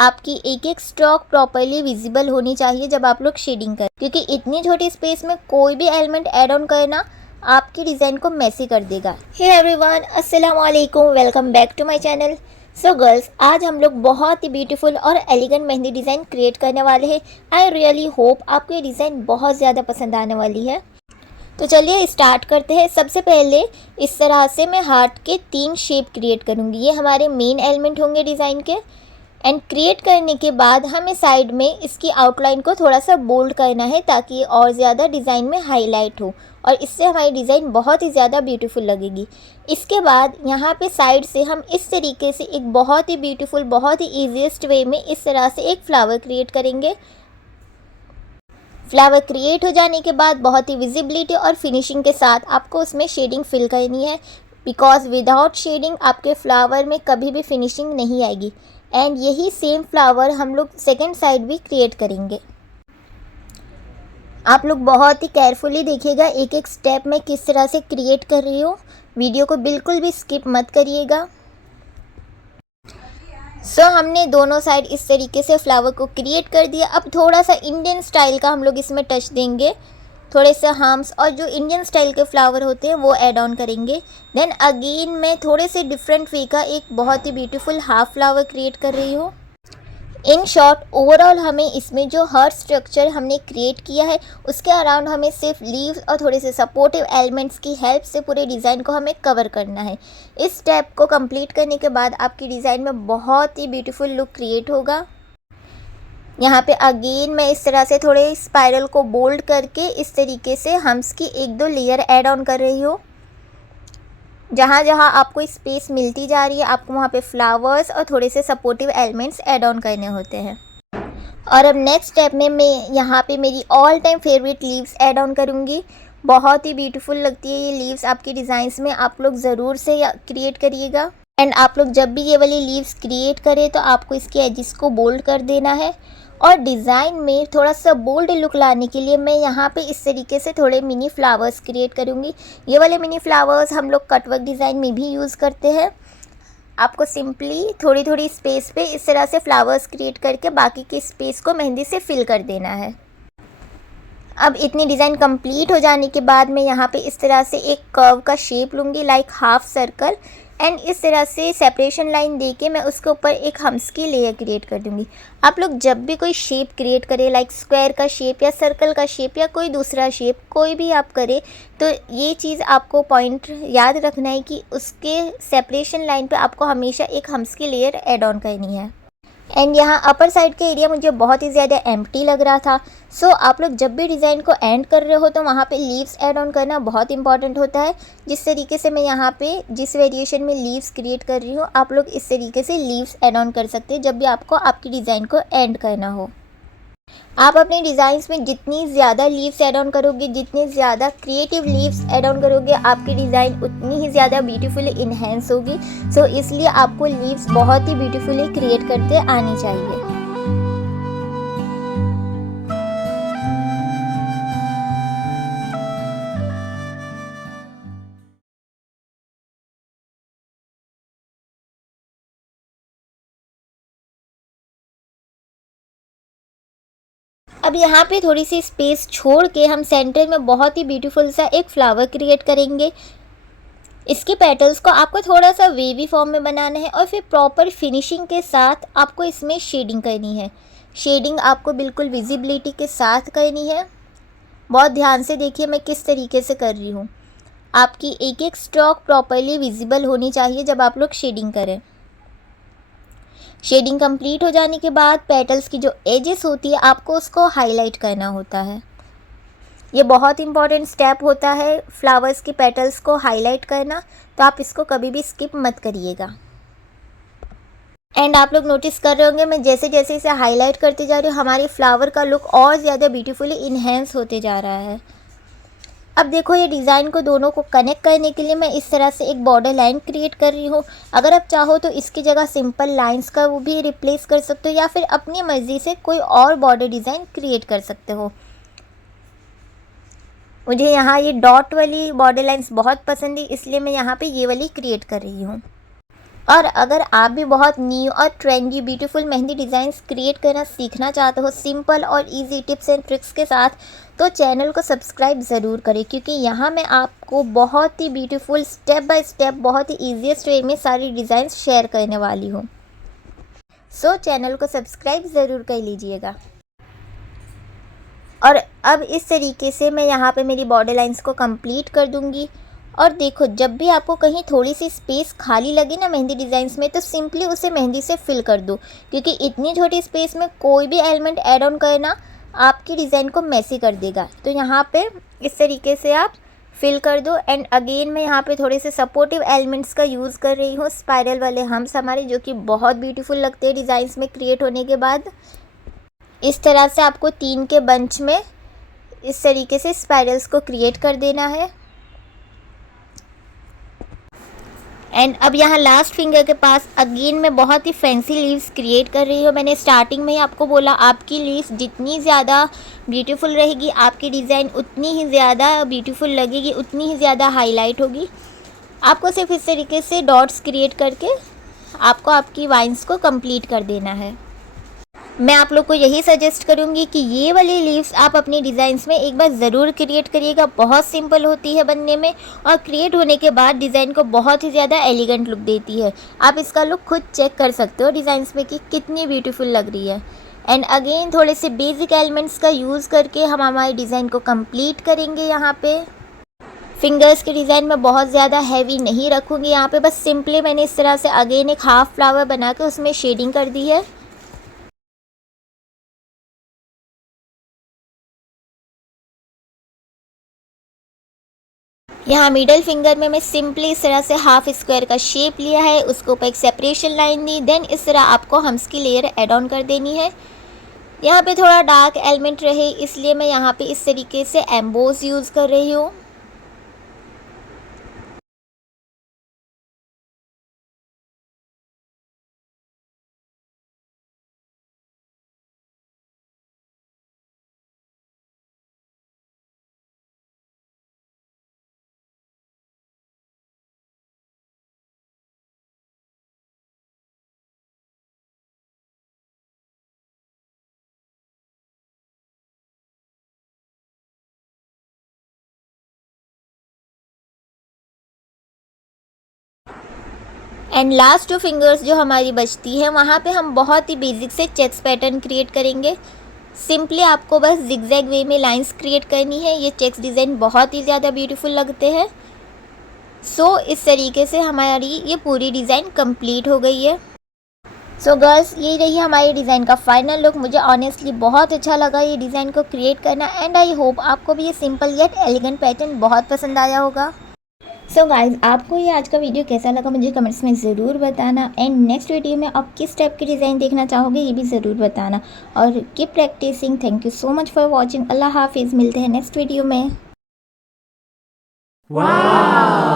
आपकी एक एक स्ट्रोक प्रॉपरली विजिबल होनी चाहिए जब आप लोग शेडिंग करें, क्योंकि इतनी छोटी स्पेस में कोई भी एलिमेंट ऐड ऑन करना आपकी डिज़ाइन को मेसी कर देगा। हे एवरीवन, अस्सलाम वालेकुम, welcome back to my channel. So girls, आज हम लोग बहुत ही ब्यूटीफुल और एलिगेंट मेहंदी डिज़ाइन क्रिएट करने वाले हैं। आई रियली होप आपको ये डिज़ाइन बहुत ज़्यादा पसंद आने वाली है। तो चलिए स्टार्ट करते हैं। सबसे पहले इस तरह से मैं हार्ट के 3 शेप क्रिएट करूँगी। ये हमारे मेन एलिमेंट होंगे डिज़ाइन के। एंड क्रिएट करने के बाद हमें साइड में इसकी आउटलाइन को थोड़ा सा बोल्ड करना है ताकि ये और ज़्यादा डिज़ाइन में हाईलाइट हो और इससे हमारी डिज़ाइन बहुत ही ज़्यादा ब्यूटीफुल लगेगी। इसके बाद यहाँ पे साइड से हम इस तरीके से एक बहुत ही ब्यूटीफुल, बहुत ही ईजीएस्ट वे में इस तरह से एक फ्लावर क्रिएट करेंगे। फ्लावर क्रिएट हो जाने के बाद बहुत ही विजिबिलिटी और फिनिशिंग के साथ आपको उसमें शेडिंग फिल करनी है, बिकॉज विदाउट शेडिंग आपके फ्लावर में कभी भी फिनिशिंग नहीं आएगी। एंड यही सेम फ्लावर हम लोग सेकेंड साइड भी क्रिएट करेंगे। आप लोग बहुत ही केयरफुली देखिएगा एक एक स्टेप में किस तरह से क्रिएट कर रही हूँ। वीडियो को बिल्कुल भी स्किप मत करिएगा। सो हमने दोनों साइड इस तरीके से फ्लावर को क्रिएट कर दिया। अब थोड़ा सा इंडियन स्टाइल का हम लोग इसमें टच देंगे, थोड़े से हार्म्स और जो इंडियन स्टाइल के फ्लावर होते हैं वो ऐड ऑन करेंगे। देन अगेन मैं थोड़े से डिफरेंट वे का एक बहुत ही ब्यूटीफुल हाफ फ्लावर क्रिएट कर रही हूँ। इन शॉर्ट ओवरऑल हमें इसमें जो हार्ट स्ट्रक्चर हमने क्रिएट किया है उसके अराउंड हमें सिर्फ लीव्स और थोड़े से सपोर्टिव एलिमेंट्स की हेल्प से पूरे डिज़ाइन को हमें कवर करना है। इस स्टेप को कंप्लीट करने के बाद आपकी डिज़ाइन में बहुत ही ब्यूटीफुल लुक क्रिएट होगा। यहाँ पे अगेन मैं इस तरह से थोड़े स्पाइरल को बोल्ड करके इस तरीके से हम्स की 1-2 लेयर ऐड ऑन कर रही हूँ। जहाँ जहाँ आपको स्पेस मिलती जा रही है आपको वहाँ पे फ्लावर्स और थोड़े से सपोर्टिव एलिमेंट्स ऐड ऑन करने होते हैं। और अब नेक्स्ट स्टेप में मैं यहाँ पे मेरी all time favourite leaves add on करूँगी। बहुत ही ब्यूटीफुल लगती है ये लीव्स आपकी डिज़ाइंस में, आप लोग ज़रूर से क्रिएट करिएगा। एंड आप लोग जब भी ये वाली लीव्स क्रिएट करें तो आपको इसके एजिस को बोल्ड कर देना है। और डिज़ाइन में थोड़ा सा बोल्ड लुक लाने के लिए मैं यहाँ पे इस तरीके से थोड़े मिनी फ्लावर्स क्रिएट करूँगी। ये वाले मिनी फ्लावर्स हम लोग कटवर्क डिज़ाइन में भी यूज़ करते हैं। आपको सिंपली थोड़ी थोड़ी स्पेस पे इस तरह से फ्लावर्स क्रिएट करके बाकी की स्पेस को मेहंदी से फिल कर देना है। अब इतनी डिज़ाइन कंप्लीट हो जाने के बाद मैं यहाँ पे इस तरह से एक कर्व का शेप लूँगी, लाइक हाफ सर्कल। एंड इस तरह से सेपरेशन लाइन देके मैं उसके ऊपर एक हम्स की लेयर क्रिएट कर दूँगी। आप लोग जब भी कोई शेप क्रिएट करें, लाइक स्क्वायर का शेप या सर्कल का शेप या कोई दूसरा शेप कोई भी आप करें, तो ये चीज़ आपको पॉइंट याद रखना है कि उसके सेपरेशन लाइन पे आपको हमेशा एक हम्स की लेयर ऐड ऑन करनी है। एंड यहाँ अपर साइड का एरिया मुझे बहुत ही ज़्यादा एम्प्टी लग रहा था। सो आप लोग जब भी डिज़ाइन को एंड कर रहे हो तो वहाँ पे लीव्स ऐड ऑन करना बहुत इंपॉर्टेंट होता है। जिस तरीके से मैं यहाँ पे जिस वेरिएशन में लीव्स क्रिएट कर रही हूँ आप लोग इस तरीके से लीव्स ऐड ऑन कर सकते हैं जब भी आपको आपकी डिज़ाइन को एंड करना हो। आप अपने डिज़ाइंस में जितनी ज़्यादा लीव्स ऐड ऑन करोगे, जितनी ज़्यादा क्रिएटिव लीव्स ऐड ऑन करोगे, आपकी डिज़ाइन उतनी ही ज़्यादा ब्यूटीफुली इन्हेंस होगी। सो इसलिए आपको लीव्स बहुत ही ब्यूटीफुली क्रिएट करते आनी चाहिए। अब यहाँ पे थोड़ी सी स्पेस छोड़ के हम सेंटर में बहुत ही ब्यूटीफुल सा एक फ्लावर क्रिएट करेंगे। इसके पेटल्स को आपको थोड़ा सा वेवी फॉर्म में बनाना है और फिर प्रॉपर फिनिशिंग के साथ आपको इसमें शेडिंग करनी है। शेडिंग आपको बिल्कुल विजिबिलिटी के साथ करनी है। बहुत ध्यान से देखिए मैं किस तरीके से कर रही हूँ। आपकी एक एक स्ट्रोक प्रॉपरली विजिबल होनी चाहिए जब आप लोग शेडिंग करें। शेडिंग कंप्लीट हो जाने के बाद पेटल्स की जो एजेस होती है आपको उसको हाईलाइट करना होता है। ये बहुत इंपॉर्टेंट स्टेप होता है फ्लावर्स की पेटल्स को हाईलाइट करना, तो आप इसको कभी भी स्किप मत करिएगा। एंड आप लोग नोटिस कर रहे होंगे मैं जैसे जैसे इसे हाईलाइट करते जा रही हूँ हमारे फ्लावर का लुक और ज़्यादा ब्यूटीफुली इन्हेंस होते जा रहा है। अब देखो ये डिज़ाइन को दोनों को कनेक्ट करने के लिए मैं इस तरह से एक बॉर्डर लाइन क्रिएट कर रही हूँ। अगर आप चाहो तो इसकी जगह सिंपल लाइंस का वो भी रिप्लेस कर सकते हो या फिर अपनी मर्ज़ी से कोई और बॉर्डर डिज़ाइन क्रिएट कर सकते हो। मुझे यहाँ ये डॉट वाली बॉर्डर लाइंस बहुत पसंद है इसलिए मैं यहाँ पे ये वाली क्रिएट कर रही हूँ। और अगर आप भी बहुत न्यू और trendy beautiful mehndi designs create करना सीखना चाहते हो सिंपल और इजी टिप्स एंड ट्रिक्स के साथ, तो चैनल को सब्सक्राइब ज़रूर करें, क्योंकि यहाँ मैं आपको बहुत ही ब्यूटीफुल स्टेप बाय स्टेप बहुत ही ईजीएस्ट वे में सारी डिज़ाइंस शेयर करने वाली हूँ। सो चैनल को सब्सक्राइब ज़रूर कर लीजिएगा। और अब इस तरीके से मैं यहाँ पे मेरी बॉर्डर लाइंस को कंप्लीट कर दूँगी। और देखो, जब भी आपको कहीं थोड़ी सी स्पेस खाली लगे ना मेहंदी डिज़ाइंस में, तो सिंपली उसे मेहंदी से फिल कर दो, क्योंकि इतनी छोटी स्पेस में कोई भी एलिमेंट ऐड ऑन करना आपकी डिज़ाइन को मैसी कर देगा। तो यहाँ पे इस तरीके से आप फिल कर दो। एंड अगेन मैं यहाँ पे थोड़े से सपोर्टिव एलिमेंट्स का यूज़ कर रही हूँ, स्पाइरल वाले हम्स हमारे, जो कि बहुत ब्यूटीफुल लगते हैं डिज़ाइंस में क्रिएट होने के बाद। इस तरह से आपको 3 के बंच में इस तरीके से स्पाइरल्स को क्रिएट कर देना है। एंड अब यहाँ लास्ट फिंगर के पास अगेन मैं बहुत ही फैंसी लीव्स क्रिएट कर रही हूँ। मैंने स्टार्टिंग में ही आपको बोला, आपकी लीव्स जितनी ज़्यादा ब्यूटीफुल रहेगी, आपकी डिज़ाइन उतनी ही ज़्यादा ब्यूटीफुल लगेगी, उतनी ही ज़्यादा हाईलाइट होगी। आपको सिर्फ इस तरीके से डॉट्स क्रिएट करके आपको आपकी वाइन्स को कंप्लीट कर देना है। मैं आप लोग को यही सजेस्ट करूंगी कि ये वाली लीव्स आप अपनी डिज़ाइंस में एक बार ज़रूर क्रिएट करिएगा। बहुत सिंपल होती है बनने में, और क्रिएट होने के बाद डिज़ाइन को बहुत ही ज़्यादा एलिगेंट लुक देती है। आप इसका लुक खुद चेक कर सकते हो डिज़ाइंस में कि कितनी ब्यूटीफुल लग रही है। एंड अगेन थोड़े से बेसिक एलिमेंट्स का यूज़ करके हम हमारी डिज़ाइन को कंप्लीट करेंगे। यहाँ पे फिंगर्स के डिज़ाइन में बहुत ज़्यादा हैवी नहीं रखूँगी। यहाँ पे बस सिंपली मैंने इस तरह से अगेन एक हाफ फ्लावर बना के उसमें शेडिंग कर दी है। यहाँ मिडल फिंगर में मैं सिंपली इस तरह से हाफ स्क्वायर का शेप लिया है, उसके ऊपर एक सेपरेशन लाइन दी। देन इस तरह आपको हम्स की लेयर ऐड ऑन कर देनी है। यहाँ पे थोड़ा डार्क एलिमेंट रहे, इसलिए मैं यहाँ पे इस तरीके से एम्बोस यूज़ कर रही हूँ। एंड लास्ट 2 फिंगर्स जो हमारी बचती है, वहाँ पे हम बहुत ही बेसिक से चेक्स पैटर्न क्रिएट करेंगे। सिंपली आपको बस जिगजैग वे में लाइंस क्रिएट करनी है। ये चेक्स डिज़ाइन बहुत ही ज़्यादा ब्यूटीफुल लगते हैं। सो इस तरीके से हमारी ये पूरी डिज़ाइन कंप्लीट हो गई है। सो गर्ल्स, ये रही हमारी डिज़ाइन का फाइनल लुक। मुझे ऑनेस्टली बहुत अच्छा लगा ये डिज़ाइन को क्रिएट करना। एंड आई होप आपको भी ये सिंपल येट एलिगेंट पैटर्न बहुत पसंद आया होगा। सो गाइज, आपको ये आज का वीडियो कैसा लगा मुझे कमेंट्स में ज़रूर बताना। एंड नेक्स्ट वीडियो में आप किस टाइप की डिज़ाइन देखना चाहोगे ये भी ज़रूर बताना। और keep practicing. Thank you so much for watching. अल्लाह हाफिज़। मिलते हैं नेक्स्ट वीडियो में। वाह।